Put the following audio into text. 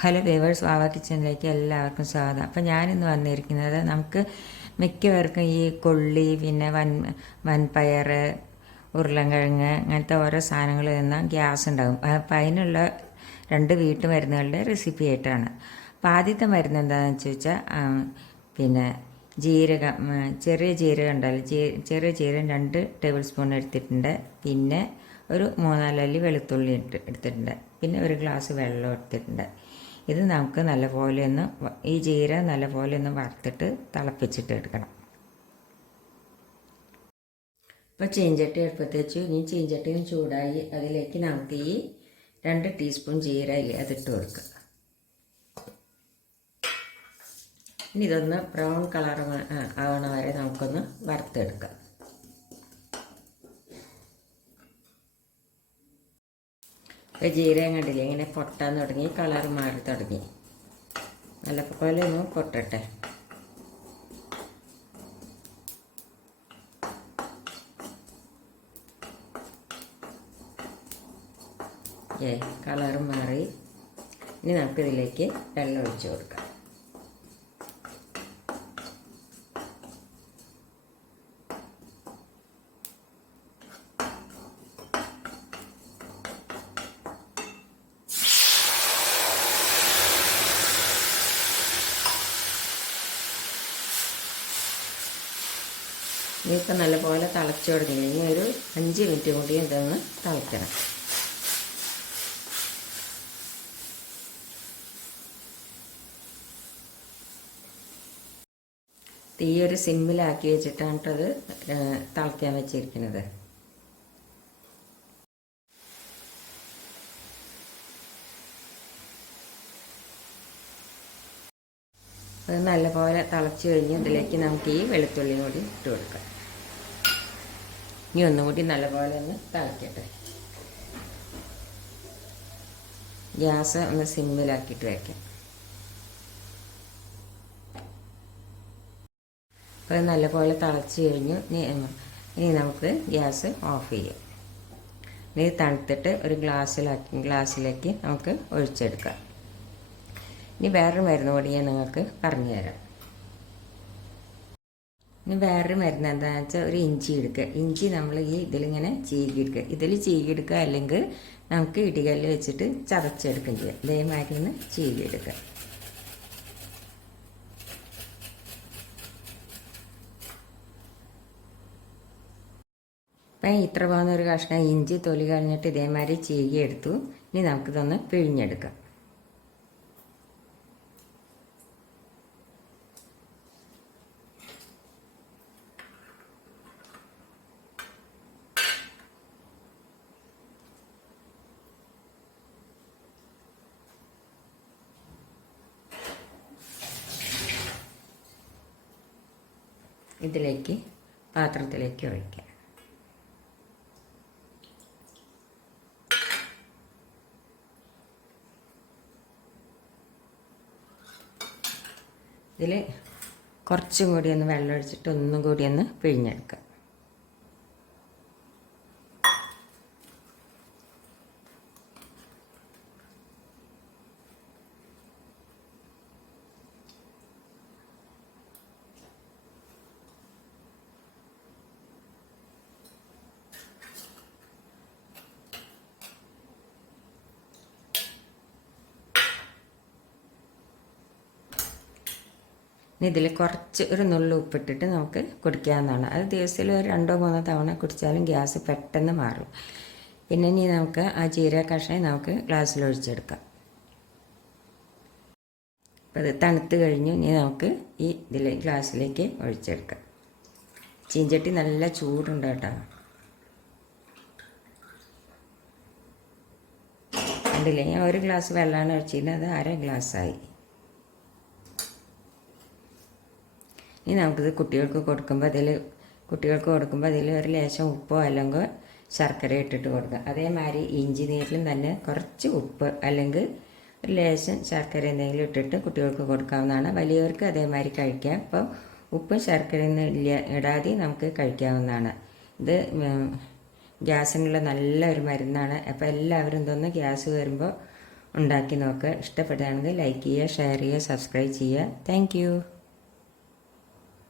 Hello viewers, വാവ കിച്ചണിലേക്ക് എല്ലാവർക്കും സ്വാഗതം. അപ്പോൾ ഞാനിന്ന് വന്നിരിക്കുന്നത് നമുക്ക് മിക്കവർക്കും ഈ കൊള്ളി, പിന്നെ വൻപയർ, ഉരുളൻകിഴങ്ങ് അങ്ങനത്തെ ഓരോ സാധനങ്ങൾ തിന്നാൽ ഗ്യാസ് ഉണ്ടാകും. അപ്പം അതിനുള്ള 2 വീട്ടുമരുന്നുകളുടെ റെസിപ്പി ആയിട്ടാണ്. അപ്പോൾ ആദ്യത്തെ മരുന്ന് എന്താണെന്ന് ചോദിച്ചാൽ പിന്നെ ജീരകം, ചെറിയ ജീരകം ഉണ്ടല്ലോ, ചെറിയ ജീരകം 2 ടേബിൾ സ്പൂൺ എടുത്തിട്ടുണ്ട്. പിന്നെ ഒരു 3-4 അല്ലി വെളുത്തുള്ളി എടുത്തിട്ടുണ്ട്. പിന്നെ ഒരു ഗ്ലാസ് വെള്ളം എടുത്തിട്ടുണ്ട്. ഇത് നമുക്ക് നല്ലപോലെ ഒന്ന് ഈ ജീരകം നല്ലപോലെ ഒന്ന് വറുത്തിട്ട് തിളപ്പിച്ചിട്ട് എടുക്കണം. ഇപ്പോൾ ചീഞ്ചട്ടി എടുപ്പത്ത് വെച്ചു. ഇനി ചീഞ്ചട്ടിയും ചൂടായി അതിലേക്ക് നമുക്ക് ഈ 2 ടീസ്പൂൺ ജീരകം അതിട്ട് കൊടുക്കുക. ഇനി ഇതൊന്ന് ബ്രൗൺ കളർ ആവണ വരെ നമുക്കൊന്ന് വറുത്തെടുക്കാം. ഇപ്പോൾ ജീരകം കണ്ടില്ലേ, ഇങ്ങനെ പൊട്ടാൻ തുടങ്ങി, കളർ മാറി തുടങ്ങി. നല്ലപോലെ ഒന്ന് പൊട്ടട്ടെ. കളർ മാറി. ഇനി നമുക്കിതിലേക്ക് വെള്ളം ഒഴിച്ച് കൊടുക്കാം. ഇനിയിപ്പോൾ നല്ലപോലെ തിളച്ച് തുടങ്ങി. ഇനി ഒരു 5 മിനിറ്റ് കൂടി ഇതൊന്ന് തിളയ്ക്കണം. തീ ഒരു സിമ്മിലാക്കി വെച്ചിട്ടാണ് അത് തിളയ്ക്കാൻ വെച്ചിരിക്കുന്നത്. അത് നല്ലപോലെ തിളച്ച് കഴിഞ്ഞ് ഇതിലേക്ക് നമുക്ക് ഈ വെളുത്തുള്ളി കൂടി ഇട്ട് കൊടുക്കാം. ഇനി ഒന്നുകൂടി നല്ലപോലെ ഒന്ന് തിളയ്ക്കട്ടെ. ഗ്യാസ് ഒന്ന് സിമ്മിലാക്കിയിട്ട് വയ്ക്കാം. അപ്പോൾ നല്ലപോലെ തിളച്ച് കഴിഞ്ഞു. ഇനി നമുക്ക് ഗ്യാസ് ഓഫ് ചെയ്യാം. ഇനി തണുത്തിട്ട് ഒരു ഗ്ലാസ്സിലേക്ക് നമുക്ക് ഒഴിച്ചെടുക്കാം. ഇനി വേറൊരു മരുന്ന് കൂടി ഞാൻ നിങ്ങൾക്ക് പറഞ്ഞു തരാം. ഇനി വേറൊരു മരുന്ന് എന്താണെന്ന് വെച്ചാൽ ഒരു ഇഞ്ചി എടുക്കുക. ഇഞ്ചി നമ്മൾ ഈ ഇതിലിങ്ങനെ ചീകിയെടുക്കുക. ഇതിൽ ചീകിയെടുക്കുക, അല്ലെങ്കിൽ നമുക്ക് ഇടികല്ല് വെച്ചിട്ട് ചതച്ചെടുക്കുകയും ചെയ്യാം. ഇതേമാതിരി ഒന്ന് ചീകിയെടുക്കുക. അപ്പം ഇത്ര പോകുന്ന ഒരു കഷ്ണം ഇഞ്ചി തൊലി കളഞ്ഞിട്ട് ഇതേമാതിരി ചീകിയെടുത്തു. ഇനി നമുക്കിതൊന്ന് പിഴിഞ്ഞെടുക്കാം. ഇതിലേക്ക് പാത്രത്തിലേക്ക് ഒഴിക്കാം. ഇതിൽ കുറച്ചും കൂടി ഒന്ന് വെള്ളം ഒഴിച്ചിട്ട് ഒന്നും കൂടി ഒന്ന് പിഴിഞ്ഞെടുക്കാം. ഇനി ഇതിൽ കുറച്ച് ഒരു നുള്ളു ഉപ്പിട്ടിട്ട് നമുക്ക് കുടിക്കാവുന്നതാണ്. അത് ദിവസത്തിൽ ഒരു 2-3 തവണ കുടിച്ചാലും ഗ്യാസ് പെട്ടെന്ന് മാറും. പിന്നെ ഇനി നമുക്ക് ആ ജീരക കഷായം നമുക്ക് ഗ്ലാസ്സിൽ ഒഴിച്ചെടുക്കാം. അപ്പോൾ ഇത് തണുത്ത് കഴിഞ്ഞു. ഇനി നമുക്ക് ഈ ഗ്ലാസ്സിലേക്ക് ഒഴിച്ചെടുക്കാം. ചീഞ്ചട്ടി നല്ല ചൂടുണ്ട് കേട്ടോ. കണ്ടില്ലേ, ഞാൻ 1 ഗ്ലാസ് വെള്ളമാണ് ഒഴിച്ചിരുന്നത്, അത് 1/2 ഗ്ലാസ്സായി. ഇനി നമുക്കിത് കുട്ടികൾക്ക് കൊടുക്കുമ്പോൾ അതിൽ ഒരു ലേശം ഉപ്പോ അല്ലെങ്കിൽ ശർക്കര ഇട്ടിട്ട് കൊടുക്കുക. അതേമാതിരി ഇഞ്ചി നീരിലും തന്നെ കുറച്ച് ഉപ്പ് അല്ലെങ്കിൽ ഒരു ലേശം ശർക്കര എന്തെങ്കിലും ഇട്ടിട്ട് കുട്ടികൾക്ക് കൊടുക്കാവുന്നതാണ്. വലിയവർക്ക് അതേമാതിരി കഴിക്കാം. അപ്പോൾ ഉപ്പും ശർക്കരയൊന്നും ഇടാതെ നമുക്ക് കഴിക്കാവുന്നതാണ്. ഇത് ഗ്യാസിനുള്ള നല്ലൊരു മരുന്നാണ്. അപ്പോൾ എല്ലാവരും ഇതൊന്ന് ഗ്യാസ് കയറുമ്പോൾ ഉണ്ടാക്കി നോക്കുക. ഇഷ്ടപ്പെടുകയാണെങ്കിൽ ലൈക്ക് ചെയ്യുക, ഷെയർ ചെയ്യുക, സബ്സ്ക്രൈബ് ചെയ്യുക. താങ്ക്